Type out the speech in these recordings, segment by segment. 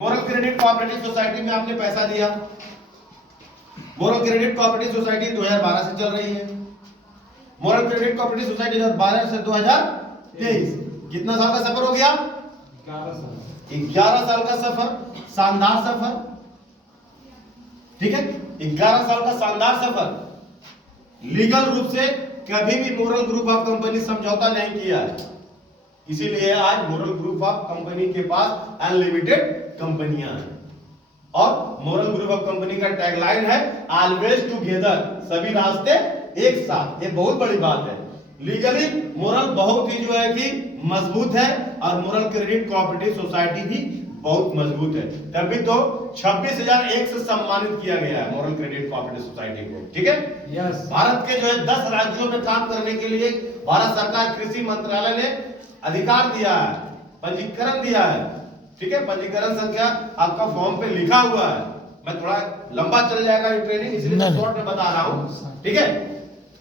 Moral credit cooperative society में आपने पैसा दिया। मोरल क्रेडिट कोऑपरेटिव सोसाइटी 2012 से चल रही है। मोरल क्रेडिट कोऑपरेटिव सोसाइटी 2012 से 2023 कितना साल का सफर हो गया? 11 साल का सफर, शानदार सफर। ठीक है, 11 साल का शानदार सफर। लीगल रूप से कभी भी मोरल ग्रुप ऑफ कंपनी समझौता नहीं किया है, इसीलिए आज मोरल ग्रुप ऑफ कंपनी के पास अनलिमिटेड कंपनियां हैं। और मोरल ग्रुप ऑफ कंपनी का टैगलाइन है ऑलवेज टुगेदर, सभी रास्ते एक साथ। ये बहुत बड़ी बात है। लीगली मोरल बहुत ही जो है कि मजबूत है और मोरल क्रेडिट कोऑपरेटिव सोसाइटी भी बहुत मजबूत है। तभी तो 26,001 से सम्मानित किया गया है मोरल क्रेडिट कोऑपरेटिव सोसाइटी को। ठीक है, यस। भारत के जो है 10 राज्यों में काम करने के लिए भारत सरकार कृषि मंत्रालय ने अधिकार दिया है, पंजीकरण दिया है। ठीक है, पंजीकरण संख्या आपका फॉर्म पे लिखा हुआ है। मैं थोड़ा लंबा चल जाएगा ये ट्रेनिंग, इसलिए मैं शॉर्ट में बता रहा हूं। ठीक है,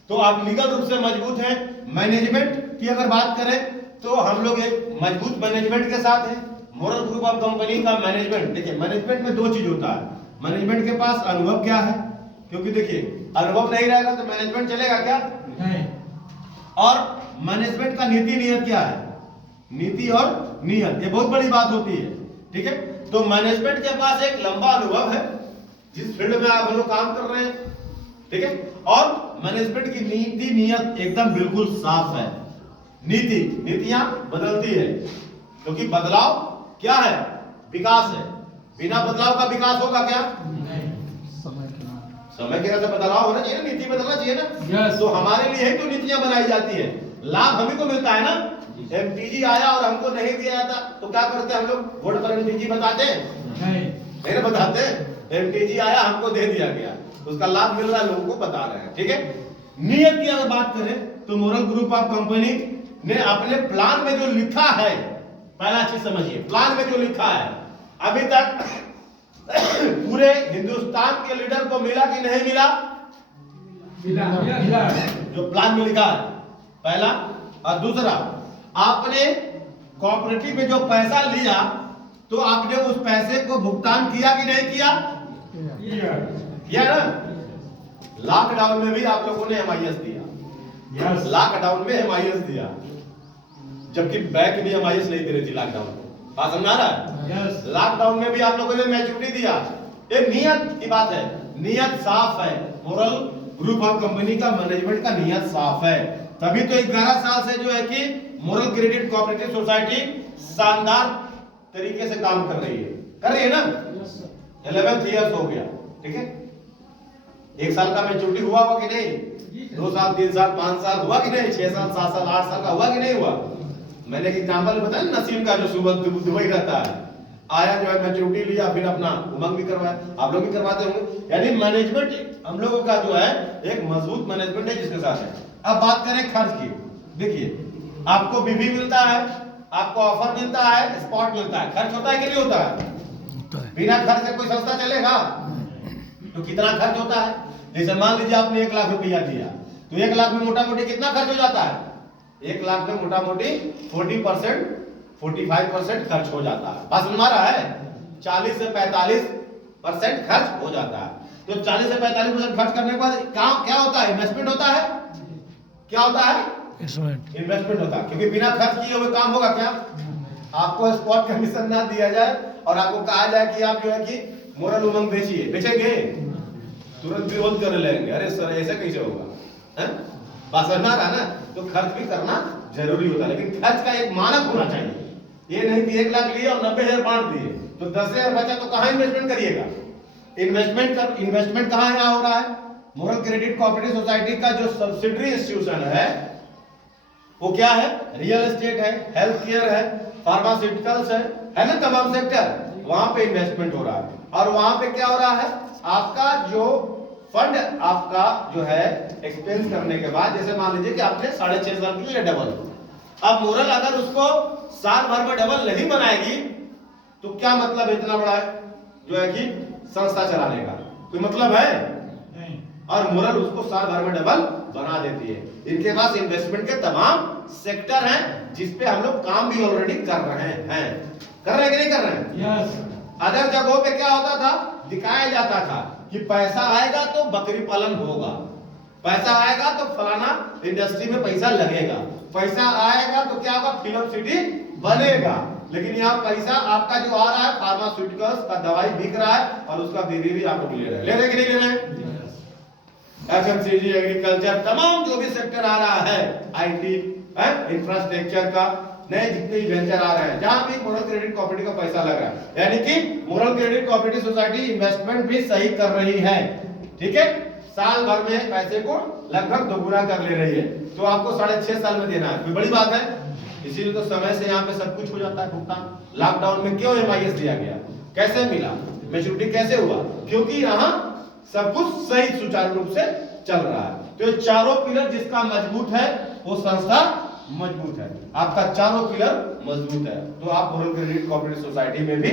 तो आप लीगल रूप से मजबूत हैं। मैनेजमेंट की अगर बात करें तो हम लोग एक मजबूत मैनेजमेंट के साथ हैं। मोरल ग्रुप ऑफ कंपनी का मैनेजमेंट, देखिए मैनेजमेंट में दो चीज होता है। मैनेजमेंट के पास अनुभव क्या है, क्योंकि देखिए अनुभव नहीं रहेगा तो मैनेजमेंट चलेगा क्या? नहीं। और मैनेजमेंट का नीति नियत क्या है? नीति और नियत, ये बहुत बड़ी बात होती है। ठीक है, तो मैनेजमेंट के पास एक लंबा अनुभव है जिस फील्ड में आप लोग काम कर रहे हैं। ठीक है, और मैनेजमेंट की नीति नियत एकदम बिल्कुल साफ है। नीतियां बदलती है, क्योंकि बदलाव क्या है? विकास है। बिना बदलाव का विकास होगा क्या? नहीं। समय के साथ बदलाव होना चाहिए ना, नीति बदलना चाहिए ना। yes. तो हमारे लिए ही तो नीतियां बनाई जाती है, लाभ हमें को मिलता है ना। एमटीजी आया और हमको नहीं दिया था तो क्या करते हम लोग? वोट पर एमटीजी बताते हैं? नहीं ना बताते। एमटीजी आया, हमको दे दिया गया, उसका लाभ मिल रहा है, लोगों को बता रहे हैं। ठीक है, नियत की अगर बात करें तो मोरल ग्रुप ऑफ कंपनी ने अपने प्लान में जो लिखा है, पहला चीज समझिए, प्लान में जो लिखा है अभी तक पूरे हिंदुस्तान के लीडर को मिला कि नहीं मिला? मिला। जो प्लान में लिखा है, पहला। और दूसरा, आपने कोऑपरेटिव में जो पैसा लिया तो आपने उस पैसे को भुगतान किया कि नहीं किया? किया ना। लॉकडाउन में भी आप लोगों ने एमआईएस दिया। यस, लॉकडाउन में एमआईएस दिया, जबकि बैंक भी एमआईएस नहीं दे रही थी लॉकडाउन में। बात समझ आ रहा है? यस, लॉकडाउन में भी आप लोगों ने मैच्योरिटी दिया। ये नियत की बात है, नियत साफ है। मोरल ग्रुप ऑफ कंपनी का मैनेजमेंट का नियत साफ है, तभी तो 11 साल से जो है कि मोरल क्रेडिट कोऑपरेटिव सोसाइटी शानदार तरीके से काम कर रही है ना। 11th ईयर हो गया। ठीक है, 1 साल का मैच्योरिटी हुआ कि नहीं? 2 साल, 3 साल, 5 साल हुआ कि नहीं? 6 साल, 7 साल, 8 साल का हुआ कि नहीं हुआ? मैंने एक एग्जांपल बताया, नसीम का जो सुबह दुबई रहता है, आया जो है मैच्योरिटी लिया, फिर अपना उमंग भी करवाया। आप लोग भी करवाते होंगे। यानी मैनेजमेंट हम लोगों का जो है एक मजबूत मैनेजमेंट है जिसके साथ है। अब बात करें खर्च की। देखिए, आपको बीबी मिलता है, आपको ऑफर मिलता है, स्पॉट मिलता है, खर्च होता है कि नहीं होता है? बिना खर्च से कोई संस्था चलेगा? तो कितना खर्च होता है? जैसे मान लीजिए आपने 1 लाख रुपया दिया, तो 1 लाख में मोटा मोटी कितना खर्च हो जाता है? 1 लाख में मोटा मोटी 40%, 45% खर्च हो जाता है। बात समझ आ रहा है? 40 से 45% खर्च हो जाता है। तो 40 से 45% खर्च करने के बाद काम क्या होता है? इन्वेस्टमेंट होता है। क्या होता है? इन्वेस्टमेंट होता है, क्योंकि बिना खर्च किए हुए काम होगा क्या? आपको स्पॉट कमीशन ना दिया जाए और आपको कहा जाए कि आप जो है कि मोरल उमंग बेचिए, बेचेंगे? तुरंत विरोध करने लगेंगे, अरे सर ऐसा कैसे होगा? बात समझ आ रहा है ना? तो खर्च भी करना जरूरी होता है, लेकिन खर्च का एक मानक होना चाहिए। ये नहीं कि 1 लाख लिया और 90,000 बांट दिए, तो 10,000 बचा तो कहां इन्वेस्टमेंट करिएगा? इन्वेस्टमेंट कहां यहाँ हो रहा है? मोरल क्रेडिट कोऑपरेटिव सोसाइटी का जो सब्सिडरी इंस्टीट्यूशन है वो क्या है? रियल एस्टेट है, हेल्थ केयर है, फार्मास्यूटिकल्स है ना, तमाम सेक्टर, वहां पे इन्वेस्टमेंट हो रहा है। और वहां पे क्या हो रहा है? आपका जो फंड आपका जो है एक्सपेंस करने के बाद, जैसे मान लीजिए कि आपने 6.5 साल के लिए डबल, अब मोरल अगर उसको साल भर में डबल नहीं बनाएगी तो क्या मतलब है इतना बड़ा जो है कि संस्था चलाने का? कोई मतलब है नहीं। और मोरल उसको साल भर में डबल बना देती है। इनके पास इन्वेस्टमेंट के तमाम सेक्टर हैं जिसपे हम लोग काम भी ऑलरेडी कर रहे हैं। कर रहे हैं कि नहीं कर रहे हैं? यस। अदर जगहों पे क्या होता था, दिखाया जाता था कि पैसा आएगा तो बकरी पालन होगा, पैसा आएगा तो फलाना इंडस्ट्री में पैसा लगेगा, पैसा आएगा तो क्या होगा, फिल्म सिटी बनेगा। लेकिन यहाँ पैसा आपका जो आ रहा है फार्मास्यूटिकल्स का, दवाई बिक रहा है और उसका बीवी भी आप लोग ले रहे हैं, ले रहे कि नहीं ले रहे हैं? एफएमसीजी, एग्रीकल्चर, तमाम जो भी सेक्टर आ रहा है, आईटी, इंफ्रास्ट्रक्चर का, नए जितने भी वेंचर आ रहे हैं, जहां भी मोरल क्रेडिट कोऑपरेटिव का पैसा लग रहा है, यानी कि moral credit cooperative society investment भी सही कर रही है। ठीक है, साल भर में पैसे को लगभग दोगुना कर ले रही है, तो आपको 6.5 साल में देना है, कोई बड़ी बात है? इसीलिए तो समय से यहाँ पे सब कुछ हो जाता है भुगतान। लॉकडाउन में क्यों एमआईएस दिया गया, कैसे मिला, मैच्योरिटी कैसे हुआ? क्योंकि यहाँ सब कुछ सही सुचारू रूप से चल रहा है। तो ये चारों पिलर जिसका मजबूत है वो संस्था मजबूत है, आपका चारों पिलर मजबूत है, तो आप मोरल क्रेडिट कोऑपरेटिव सोसाइटी में भी